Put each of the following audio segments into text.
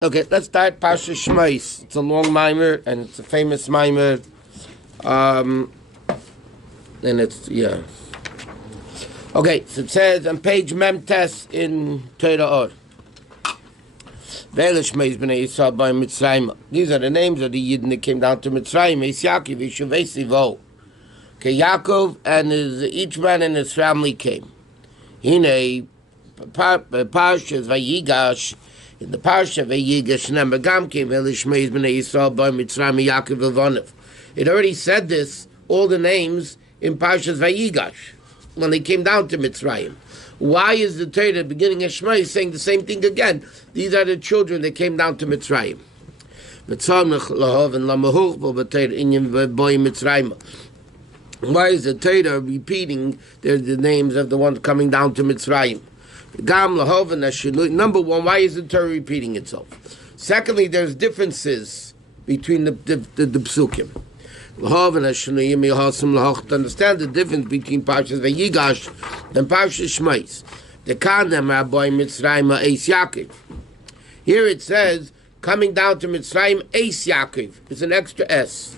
Okay, let's start Parashat Shemot. It's a long mimer and it's a famous mimer. And it's Okay, so it says on page Memtes in Torah Or. These are the names of the Yidden that came down to Mitzrayim. It's Yaakov, Yeshuvei Sivo. Okay, Yaakov and each man and his family came. Hine Parshas Vayigash. In the Parsha Vayigash Nemba Gam came Elishmeiz Bnei Yisrael by Mitzrayim Yaakov Levanav. It already said this, all the names in Parshas Vayigash when they came down to Mitzrayim. Why is the Torah at the beginning of Shema saying the same thing again? These are the children that came down to Mitzrayim. Why is the Torah repeating the names of the ones coming down to Mitzrayim? Number one, why is the Torah repeating itself? Secondly, there's differences between the psukim. To understand the difference between Parshas Vayigash and Parshas Shemot. The Kandem Rabbi Mitzrayim Eis Yaakov. Here it says, coming down to Mitzrayim Eis Yaakov. It's an extra S.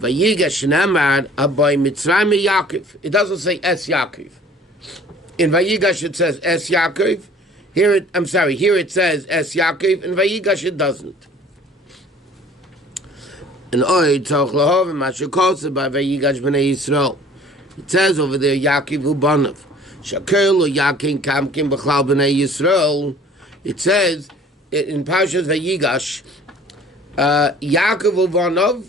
Vayigash Nemar Rabbi Mitzrayim Yaakov. It doesn't say Es Yaakov. In Vayigash it says Es Yaakov. Here it says Es Yaakov. In Vayigash it doesn't. And Oy Tzach Lahov and Mashakosa by Vayigash Bnei Yisrael. It says over there Yaakov Ubanov. Shakel Yakin Kamkim B'chlal Bnei Yisrael. It says in Parshas Vayigash, Yaakov Ubanov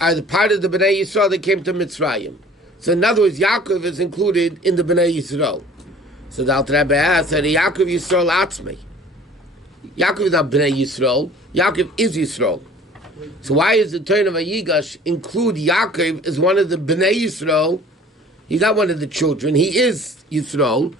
are the part of the Bnei Yisrael that came to Mitzrayim. So in other words, Yaakov is included in the Bnei Yisrael. So the Alter Rebbe asked, Yaakov Yisrael Atzmei. Yaakov is not Bnei Yisrael. Yaakov is Yisrael. So why is the Torah of Vayigash include Yaakov as one of the Bnei Yisrael? He's not one of the children. He is Yisrael.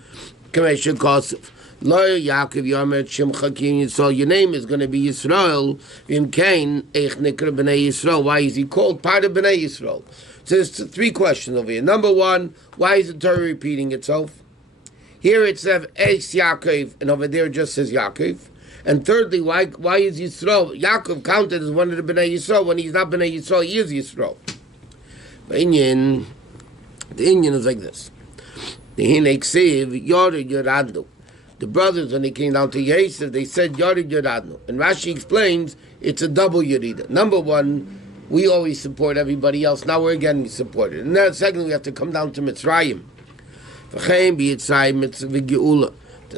Kamesha Kosov. Lo Yaakov Yomer Shimcha Ki Yisrael. Your name is going to be Yisrael. Vim Kain Eich Nikra Bnei Yisrael. Why is he called part of Bnei Yisrael? So there's three questions over here. Number one, why is the Torah repeating itself? Here it says Eis Yaakov, and over there it just says Yaakov. And thirdly, why is Yisrael, Yaakov counted as one of the Bnei Yisrael? When he's not Bnei Yisrael, he is Yisrael. The Indian is like this. The Hineksiv, Yored Yoradnu. The brothers, when they came down to Yosef, they said Yored Yoradnu. And Rashi explains it's a double Yerida. Number one, we always support everybody else. Now we're getting supported. And then secondly, we have to come down to Mitzrayim. The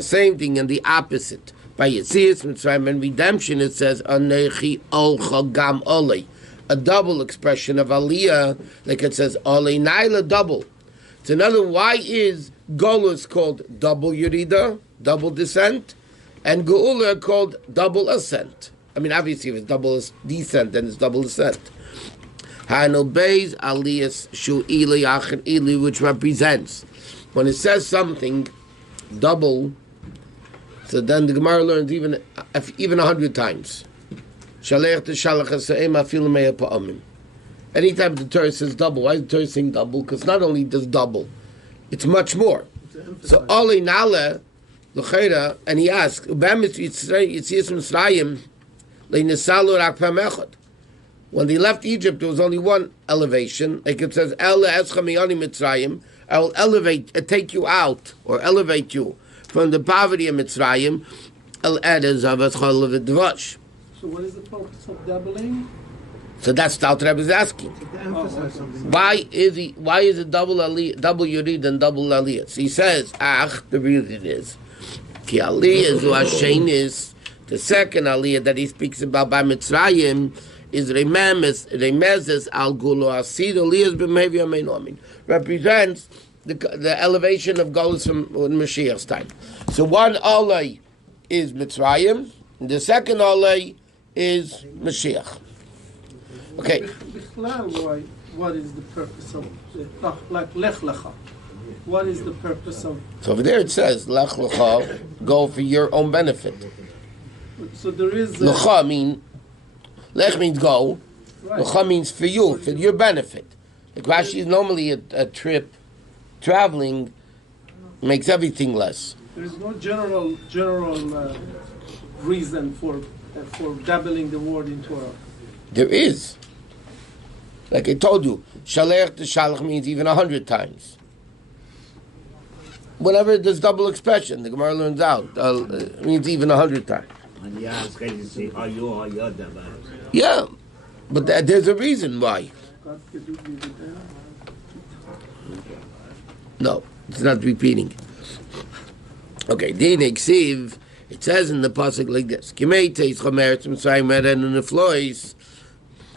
same thing and the opposite. By Yetzias Mitzrayim and redemption, it says Anechi Olcha Gam Olei, a double expression of Aliyah, like it says Olei Naila double. So another, why is Golus called double Yerida, double descent, and Geula called double ascent? I mean, obviously, if it's double descent, then it's double ascent. Hanel Beis Aliyas Shu Ili Achen Ili, which represents when it says something double. So then the Gemara learns even 100 times. Anytime the Torah says double, why is the Torah saying double? Because not only does double, it's much more. So Oli Nale, L'cheira, and he asks, when they left Egypt, there was only one elevation. Like it says, I will take you out, or elevate you from the poverty of Mitzrayim. So what is the purpose of doubling? So that's the Alter Rebbe is asking. Why is it double Yurid and double Aliyah? So he says, the reason is, Ki Aliyah zu Hashenis, the second Aliyah that he speaks about by Mitzrayim is Remezes al Gulo Asid Aliyah's B'Mevia Meinomin, represents the elevation of Golus from Mashiach's time. So one Alay is Mitzrayim, and the second Alay is Mashiach. Okay. What is the purpose of like Lech Lecha? What is the purpose of? So over there it says Lech Lecha, go for your own benefit. So there is Lecha Lech means go. Right. Lecha means for you, for your benefit. Like Rashi is normally a trip. Traveling makes everything less. There is no general reason for for doubling the word in Torah? There is. Like I told you, shalech to shalach means even 100 times. Whenever there's double expression, the Gemara learns out, it means even 100 times. Yeah, but there's a reason why. No, it's not repeating. Okay, Din Eksiv, it says in the pasuk like this: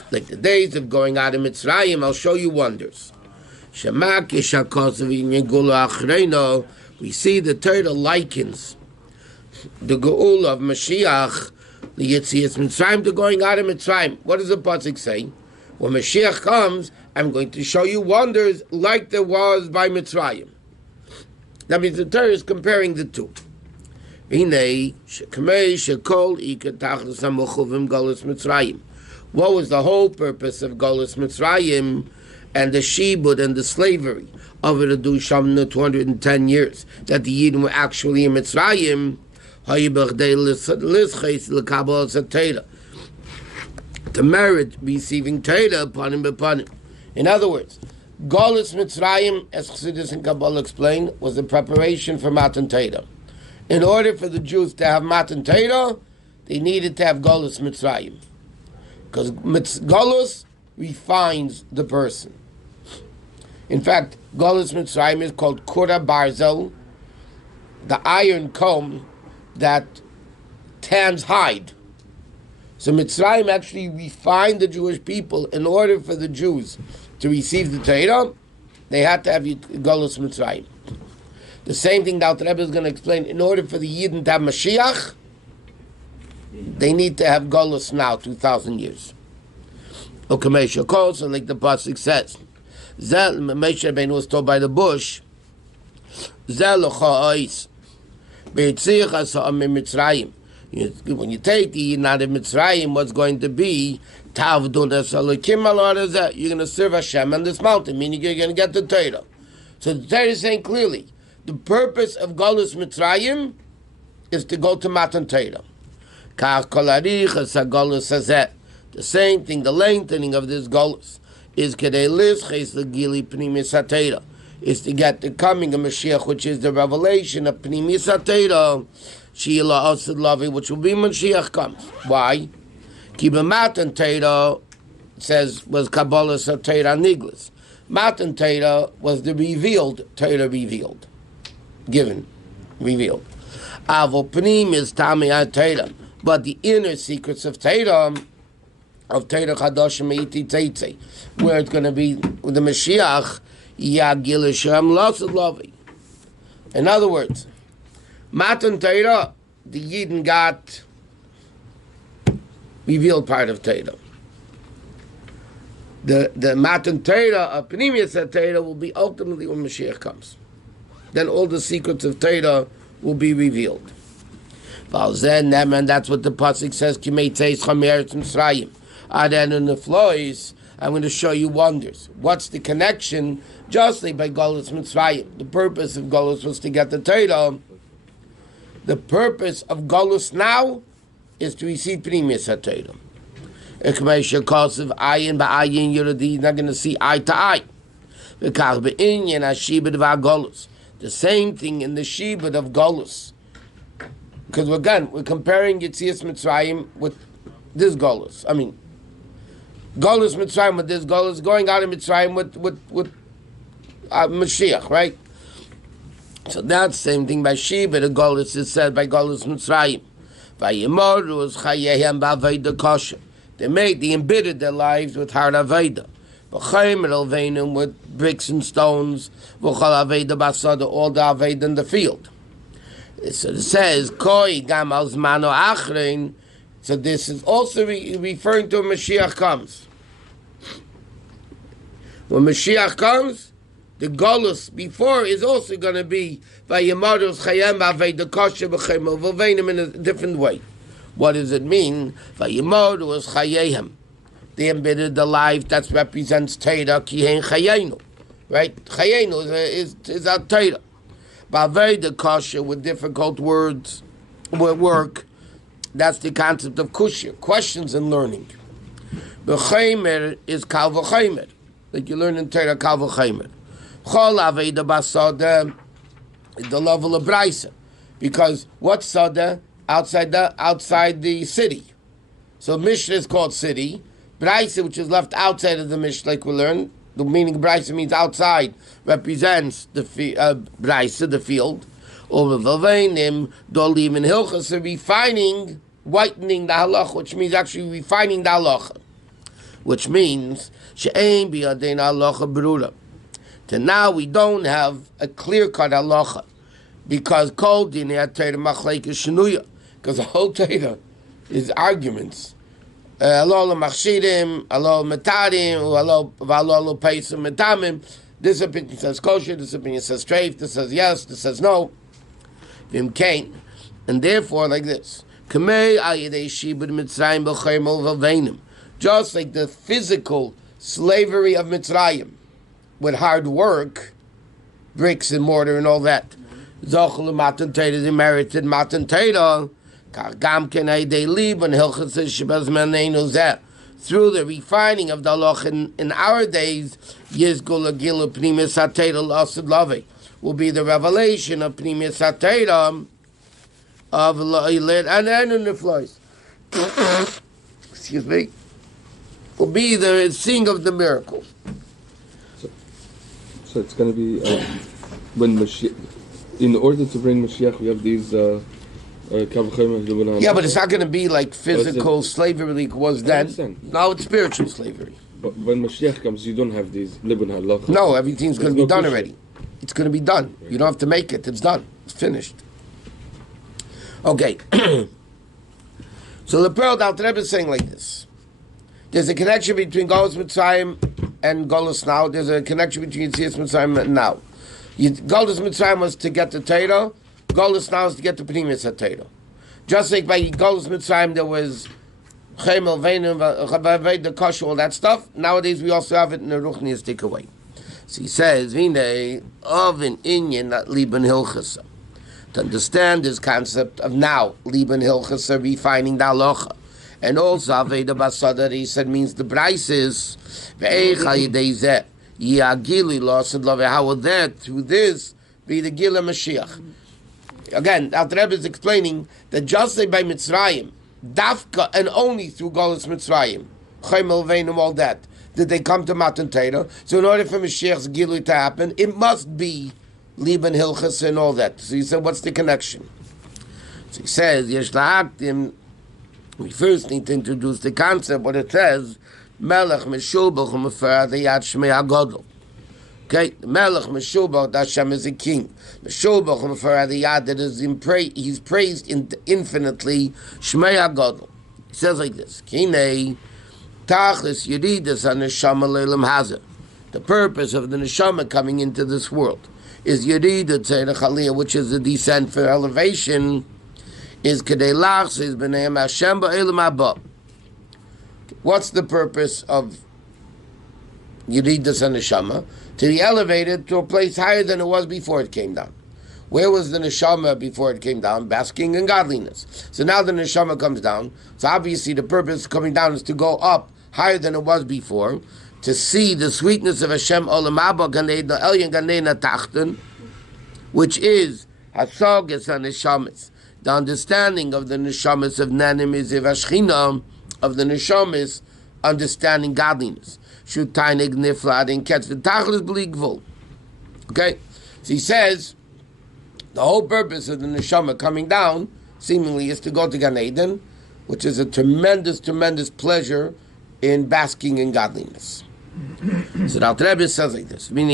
like the days of going out of Mitzrayim, I'll show you wonders. We see the Torah likens the Geula of Mashiach, the Yetzias Mitzrayim, to going out of Mitzrayim. What does the pasuk say? When Mashiach comes, I'm going to show you wonders like there was by Mitzrayim. That means the Torah is comparing the two. What was the whole purpose of Golus Mitzrayim and the Shibud and the slavery of it, 210 years that the Yidden were actually in Mitzrayim? To merit receiving Torah upon him. In other words, Golus Mitzrayim, as Chassidus and Kabbalah explain, was the preparation for Matan Torah. In order for the Jews to have Matan Torah, they needed to have Golus Mitzrayim. Because Golus refines the person. In fact, Golus Mitzrayim is called Kura Barzel, the iron comb that tans hide. So Mitzrayim actually refined the Jewish people. In order for the Jews to receive the Torah, they had to have Golus Mitzrayim. The same thing that the Rebbe is going to explain. In order for the Yidden to have Mashiach, they need to have Golus now, 2,000 years. Okay, Moshe calls, and like the pasuk says, Moshe Rabbeinu was told by the bush, when you take the Yidden out of Mitzrayim, what's going to be? You're going to serve Hashem on this mountain, meaning you're going to get the Torah. So the Torah is saying clearly, the purpose of Golus Mitzrayim is to go to Matan Torah. The same thing, the lengthening of this Golus is is to get the coming of Mashiach, which is the revelation of Pnimis HaTorah, which will be when Mashiach comes. Why? Matan Torah says was Kabbalah Torah Niglas. Matan Torah was the revealed Torah, given, revealed. Avo Pnim is Tami HaTorah, but the inner secrets of Torah Chadosh Meiti Tzeitze, where it's going to be with the Mashiach, Yagil Hashem Lasad Lavi. In other words, Matan Torah, the Yidden got revealed part of Torah. The Matan Torah of Pnimius Torah will be ultimately when Mashiach comes. Then all the secrets of Torah will be revealed. And that's what the pasuk says. Then in the floors, I'm going to show you wonders. What's the connection? Just like by Golus Mitzrayim. The purpose of Golus was to get the Torah. The purpose of Golus now is to receive Pnimius HaTorah. You're not going to see eye to eye. The same thing in the Shibud of Golus. Because we're comparing Yetzias Mitzrayim with this Golus. I mean, Golus Mitzrayim with this Golus, going out of Mitzrayim with Mashiach, right? So that's the same thing by Shibud. The Golus is said by Golus Mitzrayim. They embittered their lives with hard Aveda. With bricks and stones, all the Aveda in the field. So it says, Koi Gamal Zmano Achrein. So this is also referring to when Mashiach comes. When Mashiach comes, the Golus before is also going to be Vayemarus Chayem Aveda Kosher B'Chayim V'Veinim in a different way. What does it mean? Vayemarus Chayehem. They embittered the life that represents Torah, Kihen Chayenu. Right? Chayenu is our Torah. Ba'aveda Kosher with difficult words, with work, That's the concept of kushya, questions and learning. B'chaymer is kal v'chaymer, like you learn in Torah kal v'chaymer. Chol aveda basada is the level of brisa, because what's sada outside the city? So Mishnah is called city. Brisa, which is left outside of the Mishnah, like we learned, the meaning Brisa means outside, represents the Brisa, the field. Over Vavainim, Dolim and Hilchas are refining, whitening the halacha, which means actually refining the halacha. Which means, She'ein biyadein halacha berura. So now we don't have a clear-cut halacha, because Kol Dinei Torah Machlekes Shneur, because the whole Torah is arguments. Alol machshirim, alol metarim, alol peisim metamim. This opinion says kosher, this opinion says treif, this says yes, this says no. Vim kain. And therefore, like this. Kamei ayidei shibud Mitzrayim b'chayim v'veinim. Just like the physical slavery of Mitzrayim, with hard work, bricks and mortar and all that. Zochel matan teira, they merited matan teira. Through the refining of the halacha in our days, will be the revelation of Pnimis HaTeira of and the floors. Excuse me. Will be the seeing of the miracle. So it's going to be when Mashiach. In order to bring Mashiach, we have these. Yeah, but it's not going to be like physical slavery like it was then. Now it's spiritual slavery. But when Mashiach comes, you don't have these libun halacha. No, everything's going to be done already. It's going to be done. You don't have to make it. It's done. It's finished. Okay. So the Pearl Alter Rebbe is saying like this. There's a connection between Golus Mitzrayim and Golus now. There's a connection between Yitzias Mitzrayim and now. Golus Mitzrayim was to get the Torah. Golus now is to get the Pnimis HaTeira. Just like by Golus Mitzrayim there was Chemel, Veinim, the Kosher, all that stuff. Nowadays we also have it in the Ruchniistic way. So he says, Vine, of an Inyan, not Liban Hilchasa. To understand this concept of now, Liban Hilchasa, refining the halacha. And also, Aveda Basada, he said, means the Brises, Ve'echa Yidei Yagili, lost and love, how will that, through this, be the Gila Mashiach? Again, Alter Rebbe is explaining that just like by Mitzrayim, Dafka, and only through Golus Mitzrayim, Chemel, Veinim, all that, did they come to Matan Torah. So in order for Mashiach's Gilui to happen, it must be Liban Hilchas and all that. So he said, what's the connection? So he says, Yesh La'aktim, we first need to introduce the concept, what it says, Melech Meshubach U'Mefer Adayat Shmei HaGodol. Okay, Melech Meshubach, that Hashem is a king. Meshubach U'Mefer Adayat, that is he's praised infinitely, Shmei HaGodol. He says like this, Kinei, Tachlis Yeridas HaNeshama Leilam Hazeh. The purpose of the Neshama coming into this world is Yerida Tzedach Aliyah, which is the descent for elevation, is Kedei Lachs, is B'nei Hashem Ba'elam Haba. What's the purpose of Yeridas HaNeshama? To be elevated to a place higher than it was before it came down. Where was the Neshama before it came down? Basking in godliness. So now the Neshama comes down. So obviously the purpose of coming down is to go up higher than it was before, to see the sweetness of Hashem Olam Haba Ganeden Elyon Ganeden Tachten, which is Hasoges HaNeshamas, the understanding of the Neshamas of Nanim Iziv Ashchina, of the Neshamas, understanding godliness. Shutainig Niflad and Ketz V'Tachlis B'Ligvul. Okay? So he says, the whole purpose of the Neshama coming down, seemingly, is to go to Gan Eden, which is a tremendous, tremendous pleasure in basking in godliness. So the Alter Rebbe says like this: okay?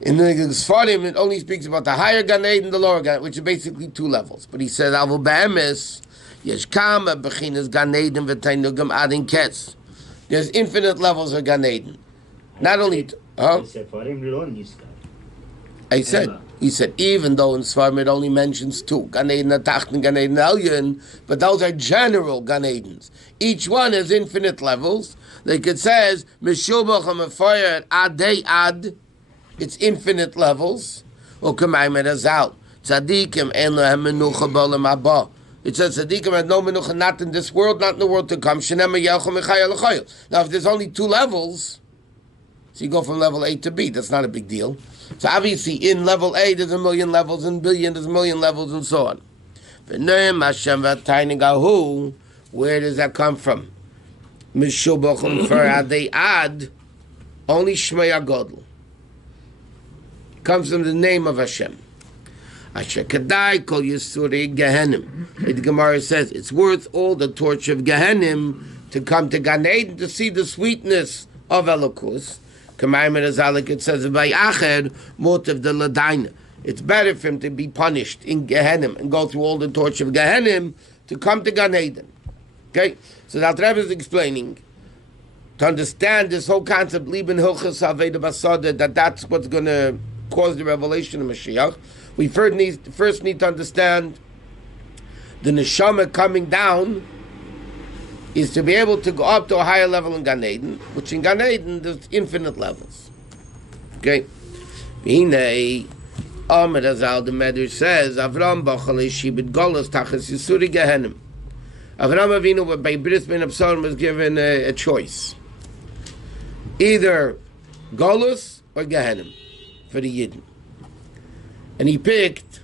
In the Sfarim, it only speaks about the higher Gan Eden, the lower Gan Eden, which is basically two levels. But he says, Avu Be'emes, Yesh Kama Bechinas Gan Eden V'Tainugam Adin Ketz. There's infinite levels of Gan Eden. Not only... He said, even though in Sfarim it only mentions two, Gan Eden Atacht and Gan Eden Elyon, but those are general Gan Edens. Each one has infinite levels. Like it says, Meshubach HaMefoyer Adei Ad, it's infinite levels. Or K'mayim Azal, Tzadikim en lehem menucha b'olam haba. It says tzadikim have no menucha, not in this world, not in the world to come. Shenema yelchom mechayel l'chayel. Now, if there's only 2 levels, so you go from level A to B. That's not a big deal. So obviously, in level A, there's a million levels. In billion, there's a million levels, and so on. Where does that come from? They add only Shmei HaGodl. Comes from the name of Hashem. Asher Kadai Kol Yisuri Gehenim. The Gemara says it's worth all the torch of Gehenim to come to Gan Eden to see the sweetness of Elokus. It says by Acher Motiv de Ladaina. It's better for him to be punished in Gehenim and go through all the torch of Gehenim to come to Gan Eden. Okay, so that Rebbe is explaining to understand this whole concept, Liben Hilchas Aveda Basada, that that's what's going to cause the revelation of Mashiach. We first need to understand the neshama coming down is to be able to go up to a higher level in Gan Eden, which in Gan Eden there's infinite levels. Okay, Ahmed Azal the Medrash says Avram Bachale Shibit Golos Tachas Yisuri Gehenim. Avram Avinu by Bris Ben Absalom was given a choice, either Golos or Gehenim for the Yidden, and he picked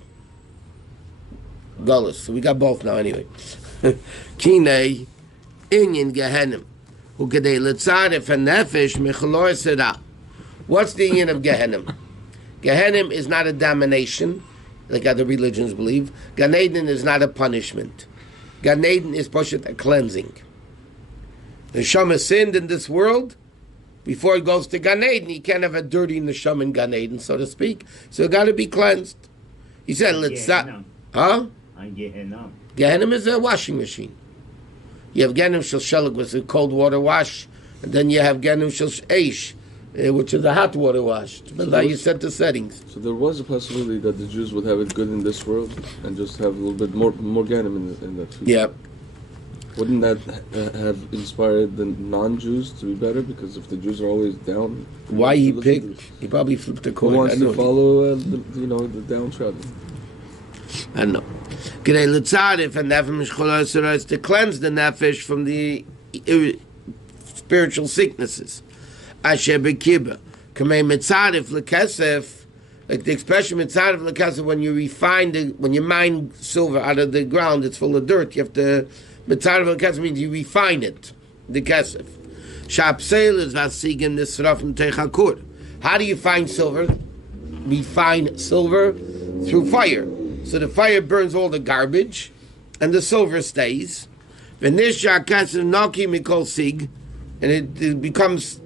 Golos. So we got both now anyway. Kinei Inyan Gehenim who Kedei Letzaref and Nefesh Mechalor Sera. What's the Inyan of Gehenim? Gehenim is not a domination, like other religions believe. Gan Eden is not a punishment. Gan Eden is poshet a cleansing. The neshama sinned in this world. Before it goes to Gan Eden, he can't have a dirty neshama in Gan Eden, so to speak. So it got to be cleansed. He said, "Let's stop." Huh? Gehenim is a washing machine. You have Gehenim shel shelag, which is a cold water wash, and then you have Gehenim shel eish, which is a hot water wash. Depends how you set the settings. So there was a possibility that the Jews would have it good in this world and just have a little bit more Ganem in that food. Yeah. Wouldn't that have inspired the non-Jews to be better? Because if the Jews are always down, why he picked? He probably flipped a coin. Who wants to follow the downtrodden? I don't know. G'day Litzarif and Nefesh Chol is to cleanse the Nefesh from the spiritual sicknesses. Asher Bekiba. Kamei Mitzarif Lekesef. Like the expression Mitzarif Lekesef, when you when you mine silver out of the ground, it's full of dirt. You have to, Mitzarif Lekesef means you refine it. The Kesef. Shapseil is Vasigin Nisraf and Techakur. How do you find silver? Refine silver through fire. So the fire burns all the garbage, and the silver stays. And it becomes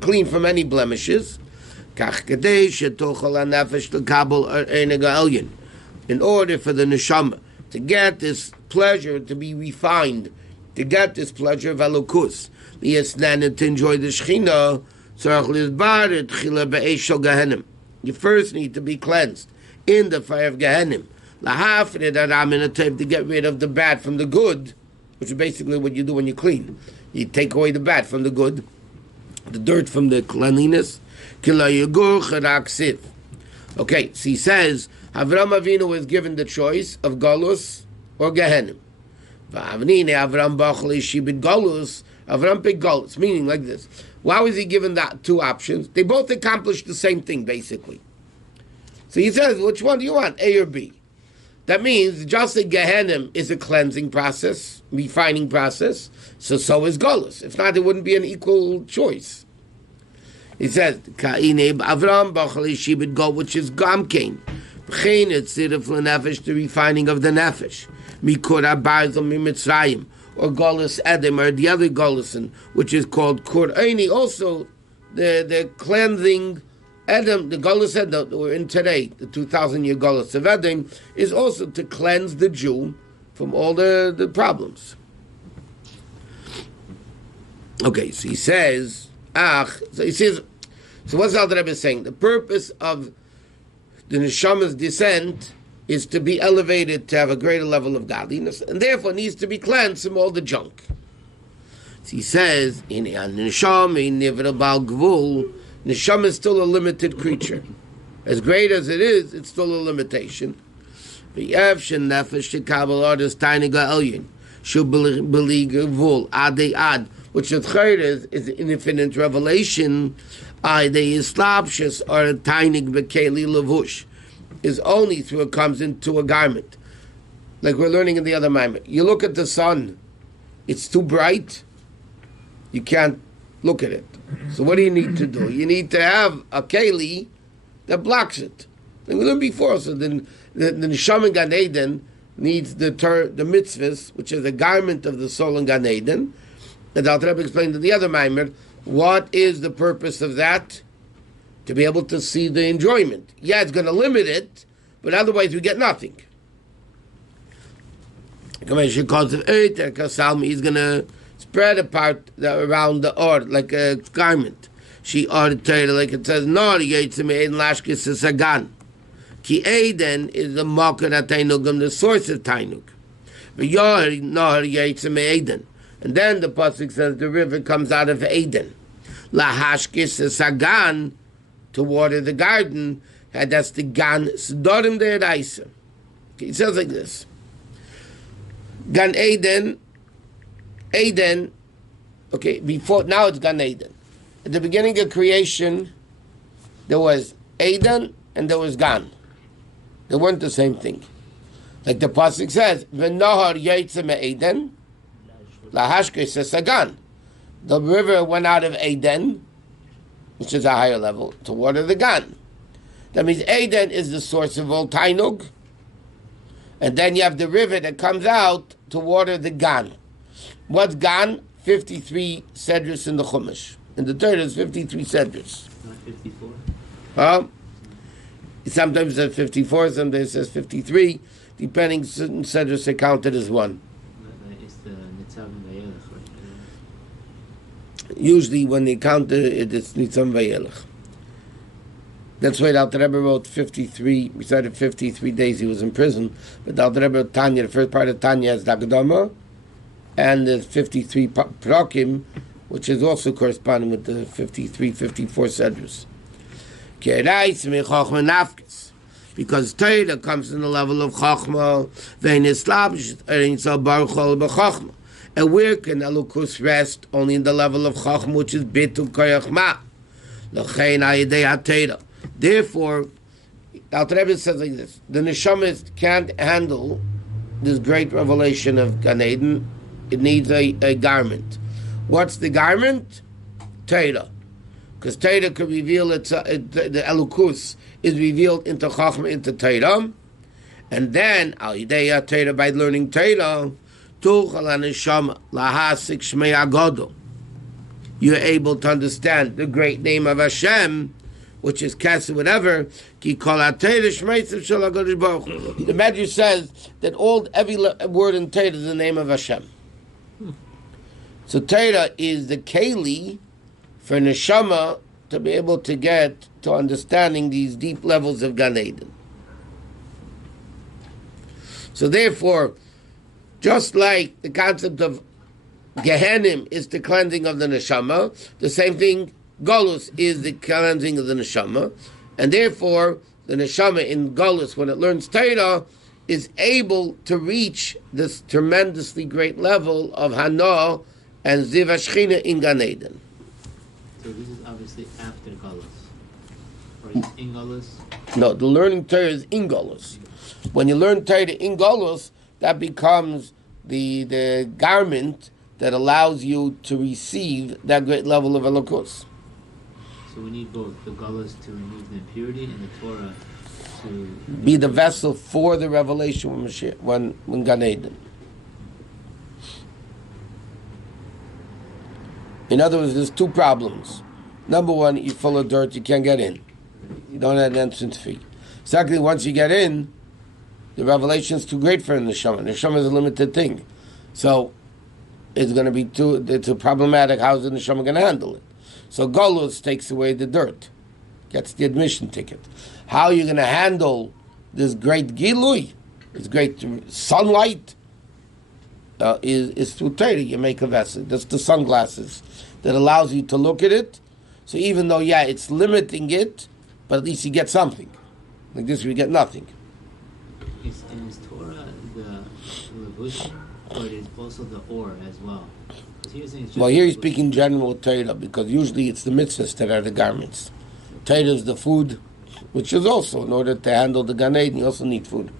clean from any blemishes. In order for the neshama to get this pleasure, to be refined, to get this pleasure of elokus, to enjoy the Shechina, you first need to be cleansed in the fire of Gehenim. To get rid of the bad from the good, which is basically what you do when you clean. You take away the bad from the good, the dirt from the cleanliness. Okay, so he says, Avram Avinu was given the choice of Galus or Gehenim. Avram picked Galus, meaning like this. Why was he given that two options? They both accomplished the same thing, basically. So he says, which one do you want, A or B? That means just a Gehenim is a cleansing process, refining process, so is Golus. If not, it wouldn't be an equal choice. He says, Avram Bachali Shibit Go, which is Gamkein. It's the refining of the Nefesh. Mikura Barzal Mimitzrayim, or Golus Edem, or the other Golusin, which is called Kur'ani, also the cleansing. Edom, the Golus Edom that we're in today, the 2,000-year Golus of Edom, is also to cleanse the Jew from all the problems. Okay, so he says, so what's the Rebbe saying? The purpose of the Neshama's descent is to be elevated to have a greater level of godliness, and therefore needs to be cleansed from all the junk. So he says, in Neshama, in Nivrabal Gvul, Neshama is still a limited creature. As great as it is, it's still a limitation. V'yev shenefesh shekabel orders tainiga elyon. Shul beliga vul ade ad. Which the third is infinite revelation. The islapshus or a tainig bekeli levush is only through it comes into a garment. Like we're learning in the other Maamarim. You look at the sun, it's too bright, you can't look at it. So what do you need to do? You need to have a keli that blocks it. And we learned before, so then the Neshama in Gan Eden needs the mitzvahs, which is the garment of the soul in Gan Eden. And the Alter Rebbe explained in the other Maamarim, what is the purpose of that? To be able to see the enjoyment. Yeah, it's going to limit it, but otherwise we get nothing. He's going to spread apart around the or like a garment. She ordered like it says, "Nor Yitzim Eden Lashkis Sagan." Ki Eden is the marker that Tainugam, the source of Tainug. But Nor Yitzim Eden. And then the pasuk says the river comes out of Eden. Lahashkis Sagan, to water the garden, and that's the Gan Sdorim De'eraisa. It says like this. Gan Eden, okay, before, now it's Gan Eden. At the beginning of creation, there was Eden and there was Gan. They weren't the same thing. Like the pasuk says, V'nohar Yitzim Eden, Lahashkis Sagan. The river went out of Eden, which is a higher level, to water the Gan. That means Eden is the source of all Tainug, and then you have the river that comes out to water the Gan. What's Gan? 53 sedrus in the Chumash. In the Torah, it's 53 sedrus. Not 54? Sometimes it says 54, sometimes it says 53, depending, certain sedrus are counted as one. It's the Nitzav and Vayelech, right? Usually when they count it, it's Nitzam Vayelech. That's why the Alter Rebbe wrote 53, besides 53 days he was in prison, but the Alter Rebbe wrote Tanya, the first part of Tanya is Dagdama, and the 53 Prakim, which is also corresponding with the 53, 54 Sedrus. Because Torah comes in the level of Chachma, and where can Elokus rest? Only in the level of Chachma, which is Bitul Koyach Ma. Therefore, Alter Rebbe says like this: the Neshamas can't handle this great revelation of Gan Eden. It needs a garment. What's the garment? Torah. Because Torah could reveal the Elokus is revealed into Chachma, into Torah, and then Al Yidei Torah, by learning Torah, you're able to understand the great name of Hashem, which is Kesed, whatever. The Medrash says that every word in Torah is the name of Hashem. So Torah is the Keli for Neshama to be able to get to understanding these deep levels of Gan Eden. So therefore, just like the concept of Gehenim is the cleansing of the Neshama, the same thing, Golus is the cleansing of the Neshama, and therefore, the Neshama in Golus, when it learns Torah, is able to reach this tremendously great level of Hana and Ziv HaShechina in Gan Eden. So this is obviously after Galus. Or it's in Galus? No, the learning Torah is in Golus. When you learn Torah in Golus, that becomes the garment that allows you to receive that great level of Elokus. So we need both the Galus to remove the impurity and the Torah to be the vessel for the revelation when Mashiach, when Gan Eden. In other words, there's two problems. Number one, you're full of dirt, you can't get in. You don't have an entrance fee. Secondly, once you get in, the revelation is too great for the Neshama. Neshama is a limited thing. So it's going to be it's a problematic. How's the Neshama going to handle it? So Golus takes away the dirt, gets the admission ticket. How are you going to handle this great Gilui, this great sunlight? Is through Torah. You make a vessel. That's the sunglasses that allows you to look at it. So even though, it's limiting it, but at least you get something. Like this, we get nothing. Is levushim, or it is also the or as well? 'Cause here saying it's just Well, here he's levushim. speaking general Torah, because usually it's the mitzvahs that are the garments. Torah is the food, which is also, in order to handle the Gan Eden, you also need food.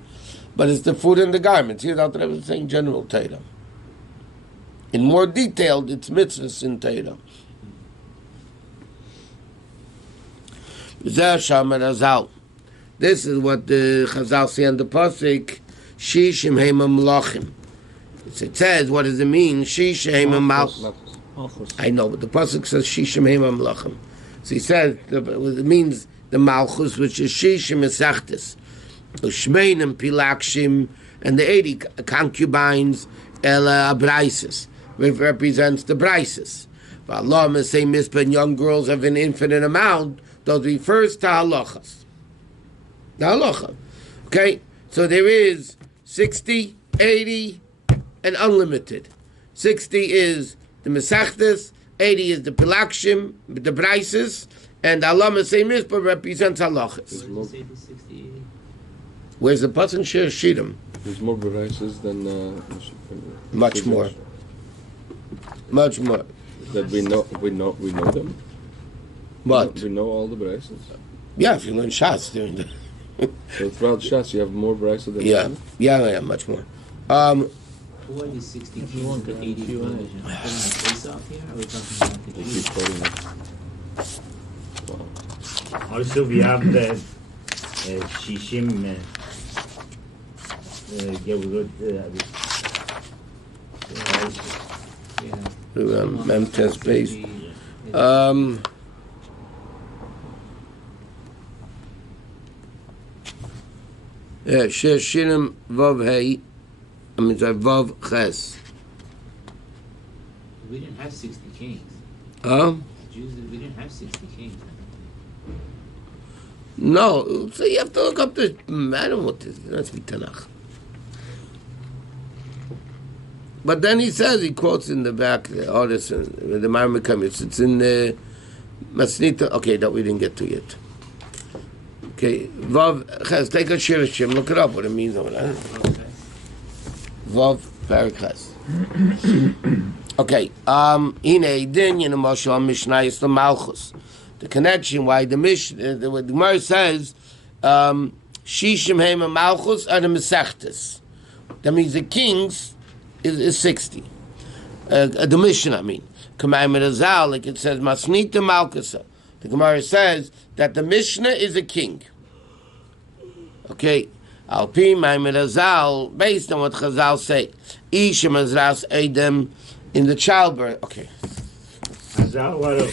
But it's the food and the garments. Here, Alter Rebbe is saying general Torah. In more detailed, it's mitzvahs in Torah. This is what the Chazal say on the pasuk. Shishim heima malachim. It says, what does it mean? Shishim heima malachim. I know, but the pasuk says Shishim heima malachim. So he says it means the malchus, which is Shishim esachtis, Ushmeinim pilakshim, and the 80 concubines, ela abraises, which represents the brises. Allah may say mispah, and young girls have an infinite amount. Those refers to halachas. The halacha. Okay? So there is 60, 80, and unlimited. 60 is the mesachtes, 80 is the pilakshim, the brises, and Allah may say mispah represents halachas. What does it say for 60, 80? Where's the person share shirim? There's more brises than Much more. Much more. That we know them. What? We know all the brises. Yeah, if you learn shots during the. So throughout Shas, you have more brises than Yeah, much more. Who are these 60 kings to 80 provision? Are we putting a face off here? Or are we talking about the Keep Jews? quoting it. Wow. Also, we have the Shishim Gevurot. Mem test base. Shirim Vav Hey. I mean, Vav Ches. We didn't have 60 kings. Huh? Jews, we didn't have 60 kings. No, so you have to look up the. I don't know what this is. That's Tanakh. But then he says, he quotes in the back, the Maamarim comes. It's in the Masnita. Okay, that we didn't get to yet. Okay, Vav Ches. Take a Shirishim. Look it up. What it means over there. Vav Parakas. Okay. Ine Din Yin Moshe Mishnah is the Malchus. The connection why the Mishnah, the Gemara says, Shishim Heima Malchus are the Mesechtes. That means the kings is 60. The Mishnah, I mean. Commandment of Zal, like it says, Masnita Malchusa. The Gemara says that the Mishnah is a king. Okay. Alpi Maimed Azal, based on what Chazal say. Ishim Azras Edem in the childbirth. Okay. Azal, what else?